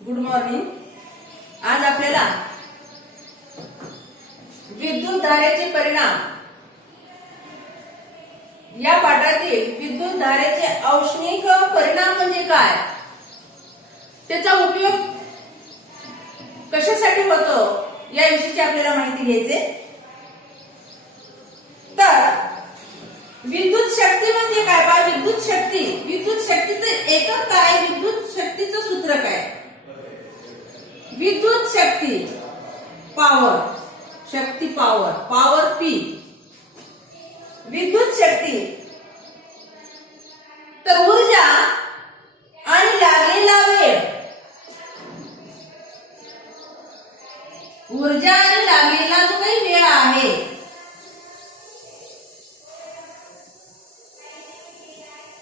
Good morning. आज आपल्याला विद्युत धारेचे परिणाम या पाठातील विद्युत धारेचे औष्णिक परिणाम म्हणजे काय, त्याचा उपयोग कशासाठी होतो याविषयीची आपल्याला माहिती घ्यायची. तर विद्युत शक्ती म्हणजे काय? बा विद्युत शक्तीचं एकक काय? विद्युत शक्तीचं सूत्र काय? विद्युत शक्ती पॉवर, शक्ती पॉवर पी. विद्युत शक्ती तर ऊर्जा आणि लागलेला वेळ. ऊर्जा आणि लागलेला जो काही वेळ आहे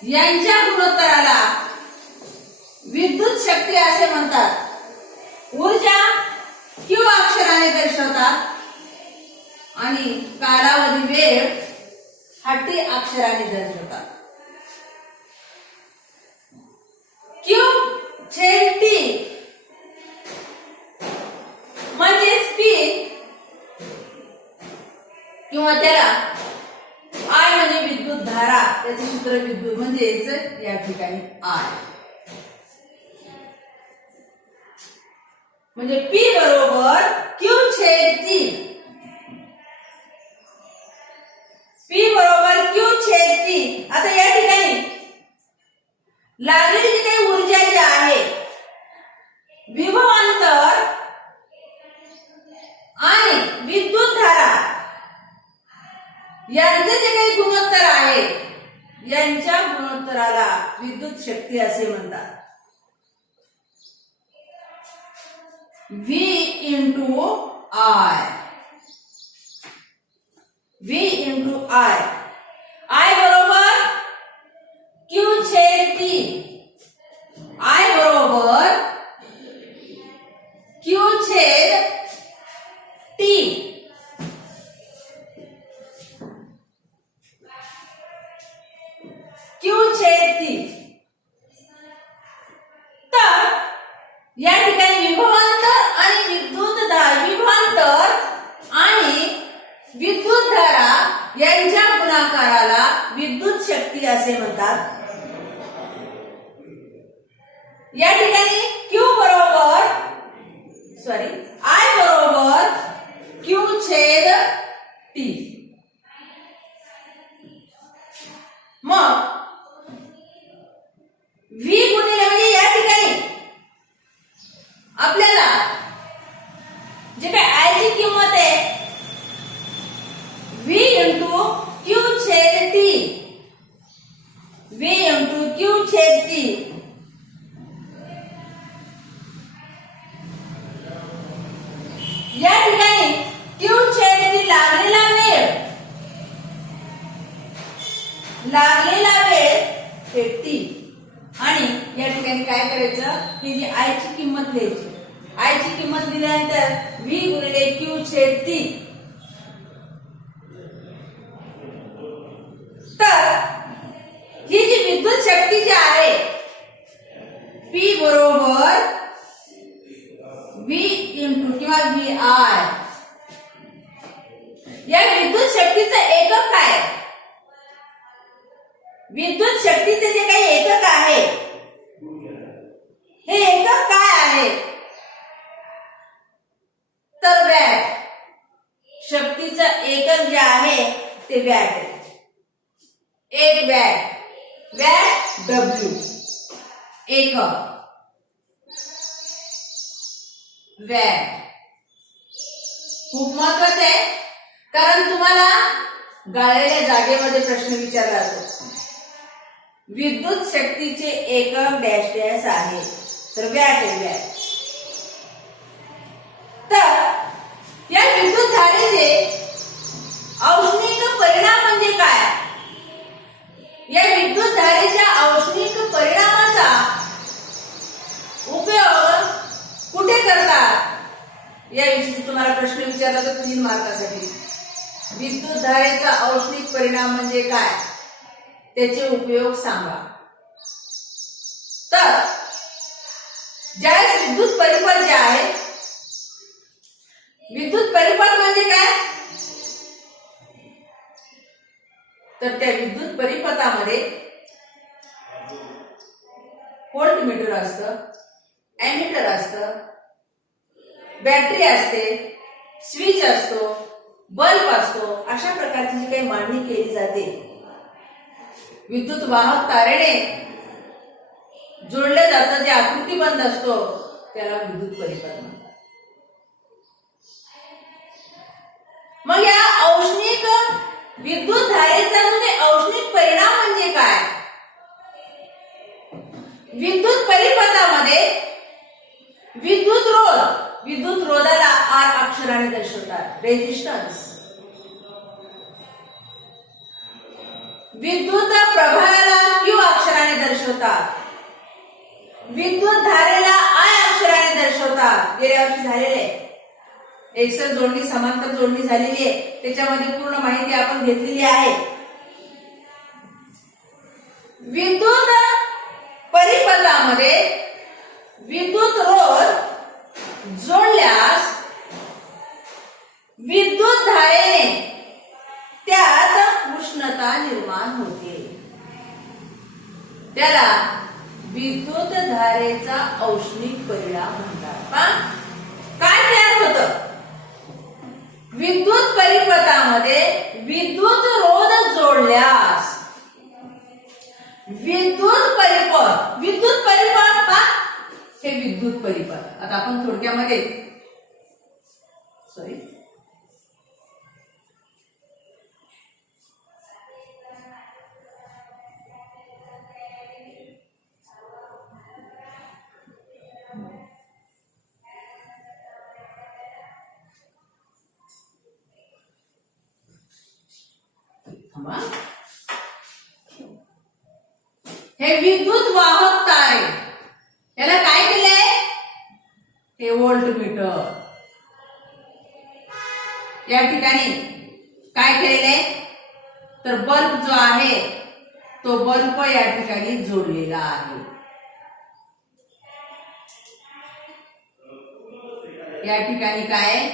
यांच्या गुणोत्तराला विद्युत शक्ती असे म्हणतात. ऊर्जा क्यू अक्षराने दर्शवतात आणि कालावधी वेळ हा टी अक्षराने दर्शवतात. क्यू छेद टी म्हणजे स्पीड किंवा त्याला आय म्हणजे विद्युत धारा, त्याचे सूत्र विद्युत म्हणजेच या ठिकाणी आय म्हणजे पी बरोबर क्यू छेद टी. पी बरोबर क्यू छेद टी. आता या ठिकाणी लागलेली जी काही ऊर्जा जी आहे, विभवांतर आणि विद्युत धारा यांचे जे काही गुणोत्तर आहे यांच्या गुणोत्तराला विद्युत शक्ती असे म्हणतात. V into I. V into I. I बरोबर Q छेद T. I बरोबर Q छेद T. Q छेद T. तर या ठिकाणी विभवांतर आणि विभवांतर आणि विद्युत धारा यांच्या गुणाकाराला विद्युत शक्ती असे म्हणतात. या ठिकाणी I बरोबर Q छेद T. मग V गुणिले म्हणजे या ठिकाणी आपल्याला जे काही आय ची किंमत आहे V इंटू क्यू छेद टी. V इंटू क्यू छेद टी. या ठिकाणी क्यू छेद टी लागलेला वेळ हे टी. आणि या ठिकाणी काय करायचं की जी आय ची किंमत लिहायची. आय ची किंमत दिल्यानंतर V गुणिले क्यू छेद टी. तर ही जी विद्युत शक्ती जी आहे P बरोबर V इंटू किंवा VI. या विद्युत शक्तीचं एकक काय? विद्युत शक्तीचे जे काही एकक आहे हे एकक काय आहे? तर वॅट. शक्तीचं एकक जे आहे ते वॅट आहे. एक वॅट डब्ल्यू एकक वॅट. खूप महत्वाचं आहे कारण तुम्हाला गाळलेल्या जागेमध्ये प्रश्न विचारला जातो. विद्युत शक्तीचे एकक डॅश डॅश आहे तर वॅट आहे वॅट. तर या विद्युत धारेचे औष्णिक परिणाम म्हणजे काय? या विद्युत धारेच्या औष्णिक परिणामाचा उपयोग कुठे करतात याविषयी तुम्हाला प्रश्न विचारला तर 3 मार्कासाठी. विद्युत धारेचा औष्णिक परिणाम म्हणजे काय, त्याचे उपयोग सांगा. तर ज्यावेळेस विद्युत परिपथ जे आहे, विद्युत परिपथ म्हणजे काय, तर त्या विद्युत परिपथामध्ये व्होल्टमीटर असतं, एमीटर असतं, बॅटरी असते, स्विच असतो, बल्ब असतो. अशा प्रकारची जी काही मांडणी केली जाते, विद्युत वाहक तारेने जोडले जातं, जे आकृतीबंध असतो त्याला विद्युत परिपथ म्हणतात. मग या औष्णिक विद्युत धारेचा म्हणजे औष्णिक परिणाम म्हणजे काय. विद्युत परिपथामध्ये विद्युत रोधाला आर अक्षराने दर्शवतात, रेजिस्टन्स. विद्युत प्रभाराला क्यू अक्षराने दर्शवतात, विद्युत धारेला आय अक्षराने दर्शवतात. गेल्या वर्षी झालेले एकसर जोडणी, समांतर जोडणी झालेली आहे, त्याच्यामध्ये पूर्ण माहिती आपण घेतलेली आहे. विद्युत परिपथामध्ये विद्युत रोध जोडल्यास विद्युत धारेने त्यात उष्णता निर्माण होते. त्याला विद्युत धारेचा औष्णिक परिणाम म्हणतात. काय तयार होतं, विद्युत परिपथामध्ये विद्युत रोध जोडल्यास विद्युत परिपथ का, हे विद्युत परिपथ. आता आपण थोडक्यामध्ये हे विद्युत वाहक तारे, याला काय केलंय, हे व्होल्टमीटर. या ठिकाणी काय केलेले, तर बल्ब जो आहे तो बल्ब या ठिकाणी जोडलेला आहे. या ठिकाणी काय,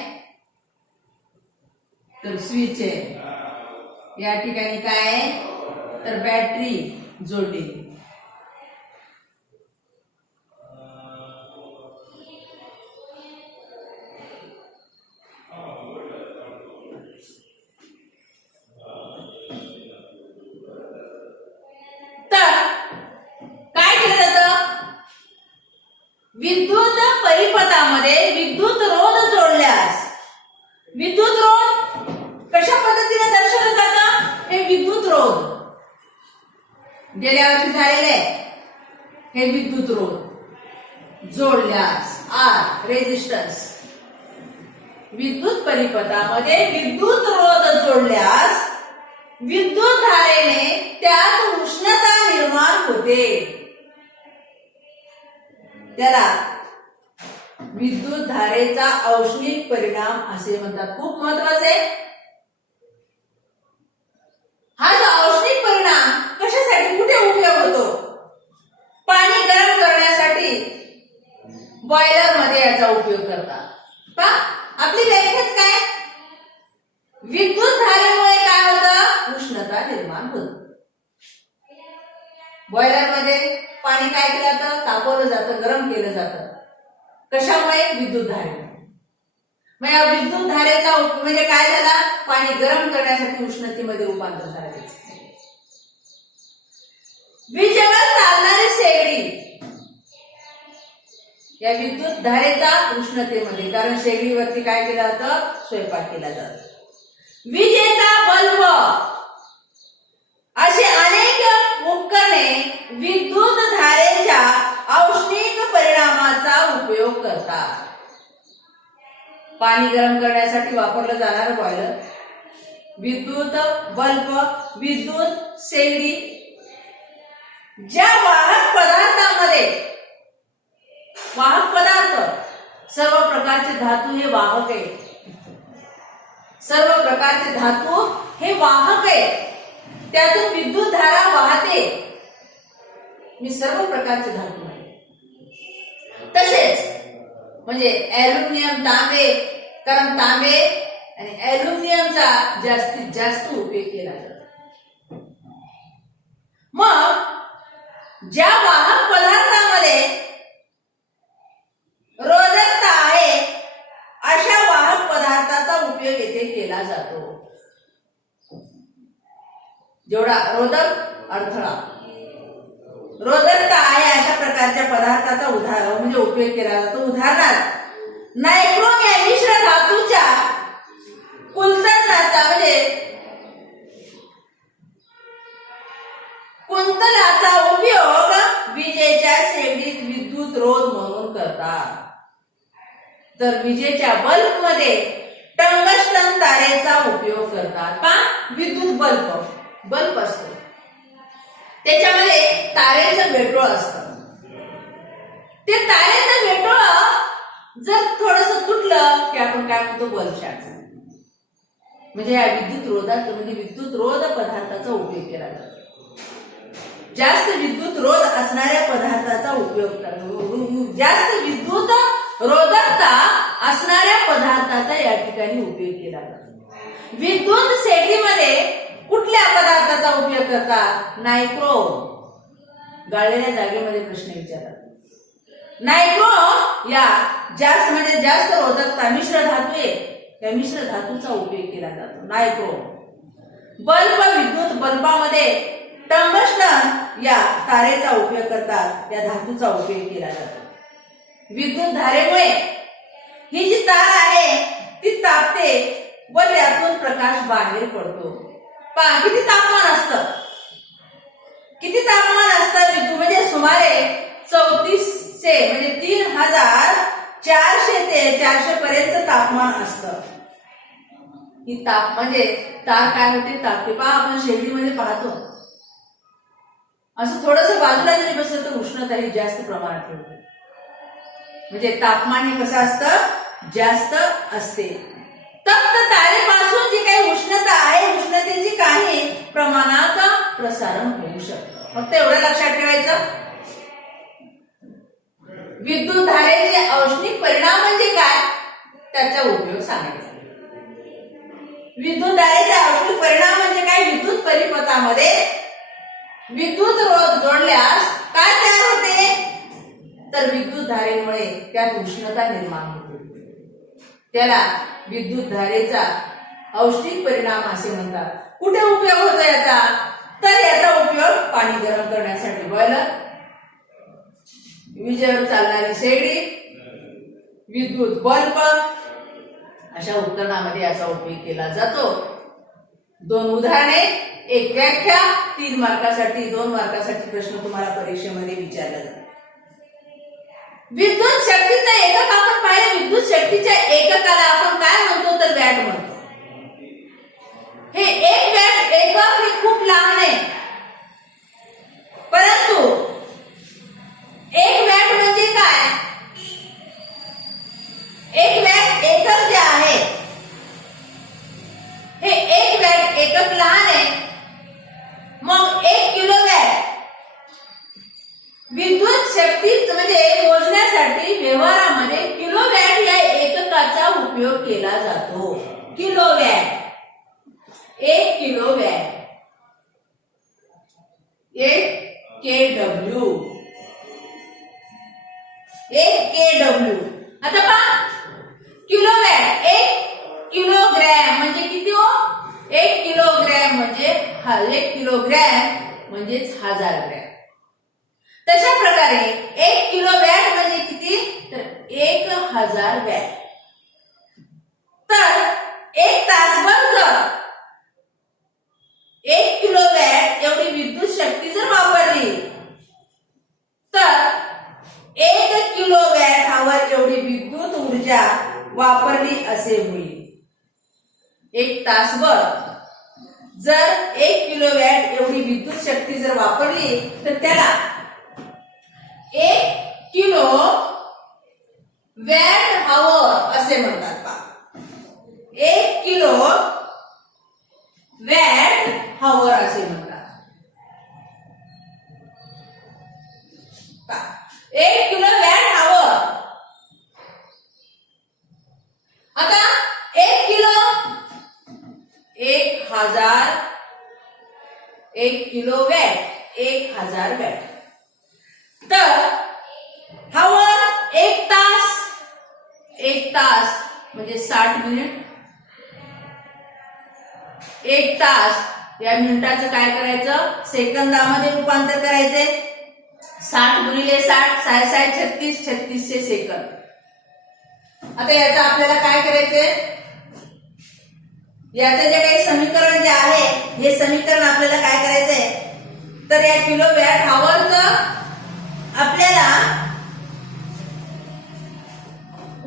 तर स्विच आहे. या ठिकाणी काय, तर बॅटरी जोडलेली. विद्युत परिपथामध्ये विद्युत रोध जोडल्यास, विद्युत रोध कशा पद्धतीने दर्शवलं जातं, हे विद्युत रोध गेल्या वर्षी झालेले, हे विद्युत रोध जोडल्यास आर रेजिस्टन्स. विद्युत परिपथामध्ये विद्युत रोध जोडल्यास विद्युत धारेने त्यात उष्णता निर्माण होते. त्याला विद्युत धारेचा औष्णिक परिणाम असे म्हणतात. खूप महत्वाचे आहे. हा जो औष्णिक परिणाम कशासाठी, कुठे उपयोग होतो, पाणी गरम करण्यासाठी बॉयलर मध्ये याचा उपयोग करतात. का, आपली व्याख्याच काय, विद्युत धारेमुळे काय होतं, उष्णता निर्माण होते. बॉयलर मध्ये पाणी काय केलं जातं, तापवलं जातं, गरम केलं जातं. कशामुळे, विद्युत धारेमुळे. मग या विद्युत धारेचा म्हणजे काय झाला, पाणी गरम करण्यासाठी उष्णतेमध्ये रूपांतर झालं. विजेवर चालणारी शेगडी या विद्युत धारेचा उष्णतेमध्ये, कारण शेगडीवरती काय केलं जातं, स्वयंपाक केला जातो. विजेचा बल्ब असे अनेक उपकरणे विद्युत धारेच्या औष्णिक परिणामाचा उपयोग करतात. पाणी गरम करण्यासाठी वापरलं जाणारं बॉयलर, विद्युत बल्ब, विद्युत शेगडी. ज्या वाहक पदार्थ सर्व प्रकारचे धातू हे वाहक आहे. सर्व प्रकारचे धातू हे वाहक आहे, त्यातून विद्युत धारा वाहते. मी सर्व प्रकारचे धातू आहे. तसेच म्हणजे ऍल्युमिनियम, तांबे, कारण तांबे आणि ऍल्युमिनियमचा जास्तीत जास्त उपयोग केला जातो. मग ज्या वाहक पदार्थामध्ये रोधकता आहे अशा वाहक पदार्थाचा उपयोग येथे केला जातो. जेवढा रोधक अडथळा रोधकता आहे अशा प्रकारच्या पदार्थाचा म्हणजे उपयोग केला जातो. उदाहरणार्थ नायट्रोम या मिश्र धातूच्या कुंतलाचा उपयोग विजेच्या शेगडीत विद्युत रोध म्हणून करतात. तर विजेच्या बल्बमध्ये टंगस्टन तारेचा उपयोग करतात. पहा, विद्युत बल्ब असतो, त्याच्यामध्ये तारेचं वेटोळ असतं. ते तारेचं वेटोळ जर थोडस तुटलं की आपण काय म्हणतो, बल्ब शॉर्ट. म्हणजे या विद्युत रोधाचा म्हणजे विद्युत रोध पदार्थाचा उपयोग केला जातो. जास्त विद्युत रोध असणाऱ्या पदार्थाचा उपयोग करतो. जास्त विद्युत रोधकता असणाऱ्या पदार्थाचा या ठिकाणी उपयोग केला जातो. विद्युत शेगडीमध्ये कुठल्या पदार्थाचा उपयोग करतात? नायट्रोम. गाळलेल्या जागेमध्ये प्रश्न विचारतात. नायट्रोम या जास्त रोधकता मिश्र धातू आहे, त्या मिश्र धातूचा उपयोग केला जातो. नायट्रोम. विद्युत बल्बामध्ये टंगस्टन या तारेचा उपयोग करतात, या धातूचा उपयोग केला जातो. विद्युत धारेमुळे ही जी तार आहे ती तापते व त्यातून प्रकाश बाहेर पडतो. पहा, किती तापमान असतं, विद्युत म्हणजे सुमारे 3400 म्हणजे 3400 ते 400 पर्यंत तापमान असतं. ही म्हणजे तार काय होते, तापते. पहा, आपण शेगडीमध्ये पाहतो असं थोडस बाजूला जरी बसलं तर उष्णता ही जास्त प्रमाणात होते. म्हणजे तापमान हे कसं असतं, जास्त असते. तप्त तारेपासून जी काही उष्णता आहे, उष्णतेची काही प्रमाणात प्रसारण होऊ शकतं. फक्त एवढं लक्षात ठेवायचं. विद्युत धारेचे औष्णिक परिणाम म्हणजे काय, त्याचा उपयोग सांगायचा. विद्युत धारेचे औष्णिक परिणाम म्हणजे काय, विद्युत परिपथामध्ये विद्युत रोध जोडल्यास काय तयार होते, तर विद्युत धारेमुळे त्यात उष्णता निर्माण होते. त्याला विद्युत धारेचा औष्णिक परिणाम असे म्हणतात. कुठे उपयोग होतो याचा, तर याचा उपयोग पाणी गरम करण्यासाठी बॉयलर, विजेवर चालणारी शेगडी, विद्युत बल्ब अशा उपकरणामध्ये याचा उपयोग केला जातो. 2 उदाहरणे, एक व्याख्या, 3 मार्कासाठी 2 मार्कासाठी प्रश्न तुम्हाला परीक्षेमध्ये विचारला जातो. विद्युत शक्तीचा एकक आपण पाहिलं. विद्युत शक्तीच्या एककाला आपण काय म्हणतो, तर वॅट म्हणतो. हे 1 वॅट एकक हे खूप लहान आहे, परंतु 1 वॅट म्हणजे काय, 1 वॅट एकक जे आहे हे 1 वॅट एकक लहान आहे. मग 1 किलोवॅट विद्युत शक्ती म्हणजे मोजण्यासाठी व्यवहारामध्ये किलोवॅट या एककाचा उपयोग केला जातो. Kilowatt, 1 kilowatt, 1 kW, 1 kW. आता पहा, किलोवॅट 1 किलोग्रॅम म्हणजे किती हो, 1 किलोग्रॅम म्हणजे 1 किलोग्रॅम म्हणजेच 1000 ग्रॅम. तशा प्रकारे 1 किलोवॅट म्हणजे किती, तर 1000 वॅट. तर 1 तासभर जर 1 किलोवॅट एवढी विद्युत शक्ती जर वापरली तर 1 किलोवॅट आवर एवढी विद्युत ऊर्जा वापरली असे होईल. 1 तासभर जर 1 किलोवॅट एवढी विद्युत शक्ती जर वापरली तर त्याला 1 किलो वॅट आवर असे म्हणतात. 1 किलो वॅट हॉवर असे म्हणतात. 1 किलो वॅट हॉवर. आता 1 किलो 1000, 1 किलो वॅट 1000 वॅट. तर हॉवर 1 तास, 1 तास म्हणजे 60 मिनिट. 1 तास या मिनिटाचं काय करायचं, सेकंदामध्ये रूपांतर करायचे. 60 गुणिले 60 36 36 सेकंद. आता याचं आपल्याला काय करायचंय, याचं जे काही समीकरण जे आहे हे समीकरण आपल्याला काय करायचंय, तर या किलो वॅट हॉवरचं आपल्याला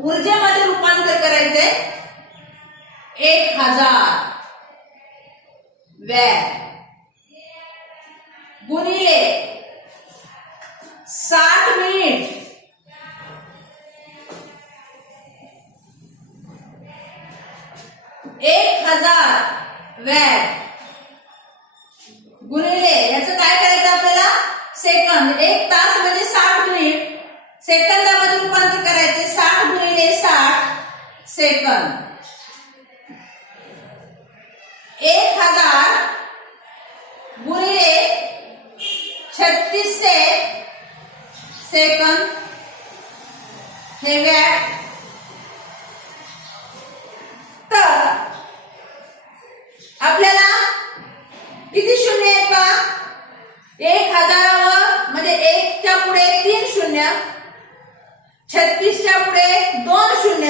ऊर्जेमध्ये रूपांतर करायचंय. 1000 वॅट गुणिले 60 मिनिट एक 1000 वॅट गुणिले याचं काय करायचं आपल्याला, सेकंद. 1 तास म्हणजे 60 मिनिट, सेकंदामध्ये रूपांतर करायचे. 60 गुणिले 60 सेकंद. 1000 गुणिले 36 सेकंद हे वॅट. तर आपल्याला किती शून्य आहेत का, 1000 म्हणजे 1 च्या पुढे 3 शून्य, 36 च्या पुढे 2 शून्य,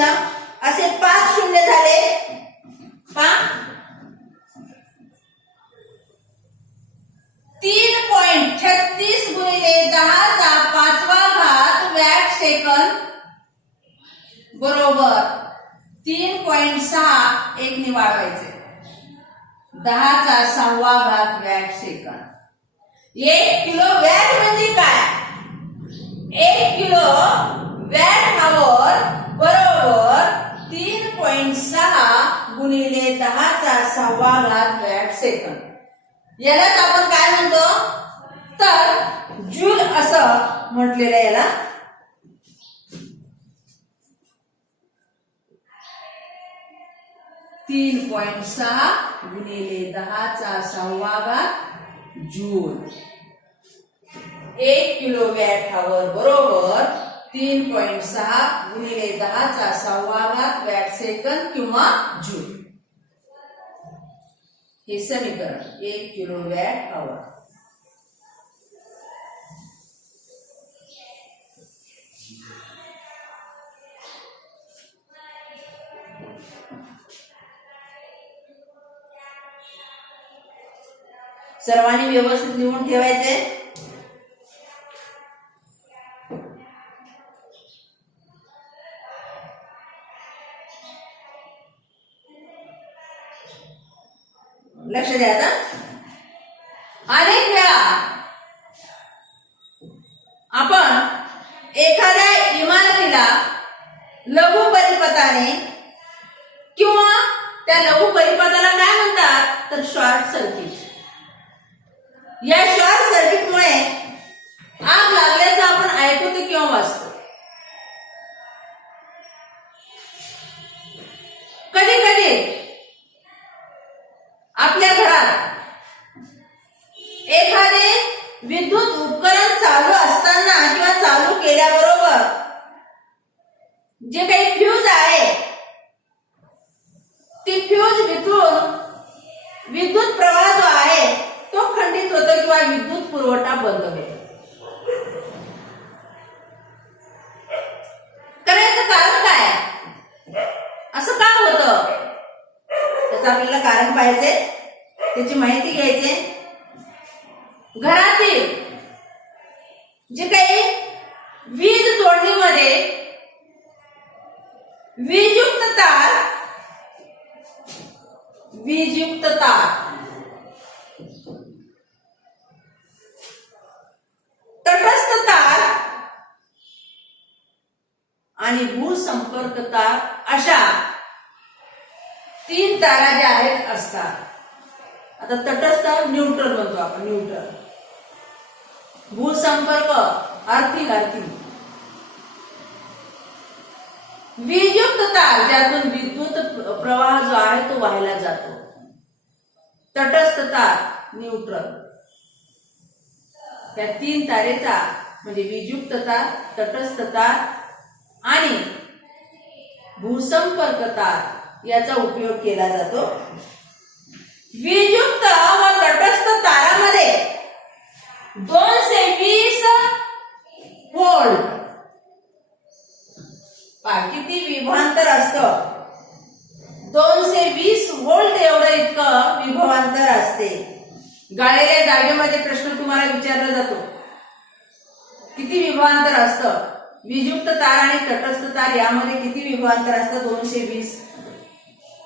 असे 5 शून्य झाले. 3.36 गुणिले 10⁵ वॅट सेकंद बरोबर 3.6 एक ने वाढवायचे 10⁻⁷ वॅट सेकंद. 1 किलो वॅट म्हणजे काय, 1 किलो वॅट हॉवर बरोबर 3.6 गुणिले 10⁻⁷ वॅट सेकंद. यालाच आपण काय म्हणतो, तर जूल असं म्हटलेलं याला. तीन 3.6 गुणिले 10⁻⁷ जूल. 1 किलो वॅट हॉवर बरोबर 3.6 गुणिले 10⁻⁷ वॅट सेकंद किंवा जूल. हे समीकरण 1 किलो वॅट हॉवर. सर्वांनी व्यवस्थित लिहून ठेवायचे. लक्ष द्या. अनेक वेळा आपण एखाद्या इमारतीला लघु परिपथाने किंवा त्या लघु परिपथाला काय म्हणतात, तर शॉर्ट सर्किट. या शॉर्ट सर्किटमुळे आग लागल्याचं आपण ऐकतो किंवा वाचतो. कधी कधी आपल्या घरात एखादे विद्युत उपकरण चालू असताना किंवा चालू केल्याबरोबर जे काही फ्यूज आहे ती फ्यूज वितळून विद्युत प्रवाह जो आहे तो खंडित होतो किंवा विद्युत पुरवठा बंद होतो. करायचं कारण काय, असं का होतं, त्याचं आपल्याला कारण पाहिजे, त्याची माहिती घ्यायची. घरातील जे काही वीज जोडणीमध्ये वीजयुक्त तार तटस्थ तार आणि भूसंपर्क तार अशा 3 तारा ज्या आहेत असतात. आता तटस्थ न्यूट्रल म्हणतो आपण, न्यूट्रल. भूसंपर्क अर्थिंग. वीजयुक्त तार ज्यातून विद्युत प्रवाह जो आहे तो वाहिला जातो. तटस्थ तार न्यूट्रल. या 3 तारेचा म्हणजे वीजयुक्त तार, तटस्थ तार आणि भूसंपर्क तार याचा उपयोग केला जातो. वीजयुक्त व तटस्थ तारामध्ये 220 व्होल्ट किती विभवांतर असतं, 220 व्होल्ट एवढं इतकं विभवांतर असते. गाळलेल्या जागेमध्ये प्रश्न तुम्हाला विचारला जातो, किती विभवांतर असतं. वीजयुक्त तार आणि तटस्थ तार यामध्ये किती विभवांतर असतं, 220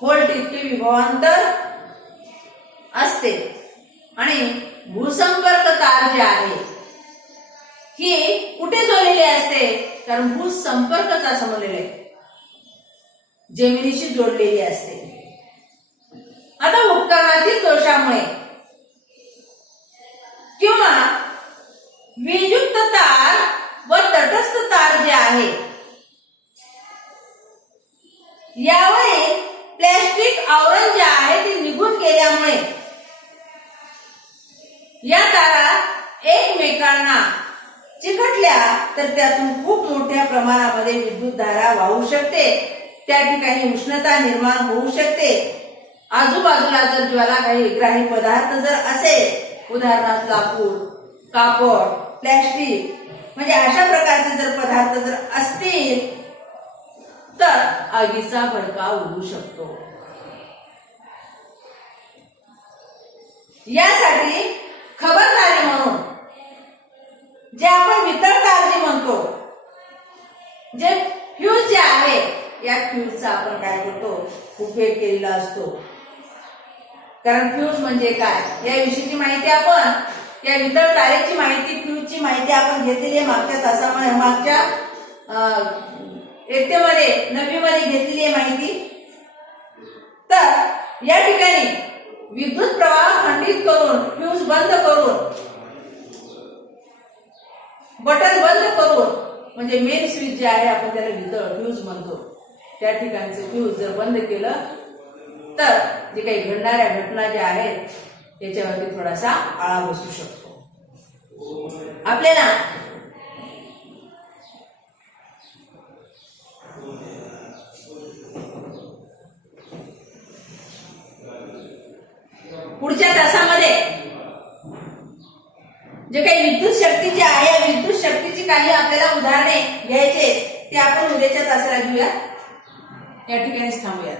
व्होल्ट इतके विभवांतर असते. आणि भूसंपर्क तार जी आहे ही कुठे जोडलेली असते, कारण भूसंपर्कच असं म्हणलेलं आहे, जमिनीशी जोडलेली असते. आता उपकरणातील दोषामुळे किंवा वीजयुक्त तार व तटस्थ तार जे आहे यावरील प्लॅस्टिक आवरण जे आहे ते निघून गेल्यामुळे या तारा एकमेकांना चिकटल्या तर त्यातून खूप मोठ्या प्रमाणामध्ये विद्युत धारा वाहू शकते. त्या ठिकाणी उष्णता निर्माण होऊ शकते. आजूबाजूला जर ज्वालाग्राही पदार्थ जर असेल, उदाहरणार्थ लाकूड, कापड, प्लॅस्टिक म्हणजे अशा प्रकारचे जर पदार्थ जर असतील तर आगीचा भडका उडू शकतो. यासाठी खबरदारी म्हणून जे आपण वितळ तार जे म्हणतो, जे फ्यूज जे आहे या फ्यूजचा आपण काय करतो, उपयोग केलेला असतो. कारण फ्यूज म्हणजे काय याविषयीची माहिती आपण, या वितळ तारेची माहिती, फ्यूजची माहिती आपण घेतलेली आहे मागच्या तासामध्ये, मागच्या इयत्तेमध्ये 9वी मध्ये घेतलेली आहे माहिती. तर या ठिकाणी विद्युत प्रवाह खंडित करून, फ्यूज बंद करून, बटन बंद करून, म्हणजे मेन स्विच जे आहे आपण त्याला वितळ फ्यूज म्हणतो, त्या ठिकाणचं फ्यूज जर बंद केलं तर जे काही घडणाऱ्या घटना ज्या आहेत याच्यावरती थोडासा आळा बसू शकतो. आपल्याला पुढच्या तासामध्ये जे काही विद्युत शक्ती जी आहे या विद्युत शक्तीची काही आपल्याला उदाहरणे घ्यायचे ते आपण उद्याच्या तासाला घेऊया. या ठिकाणीच थांबूया.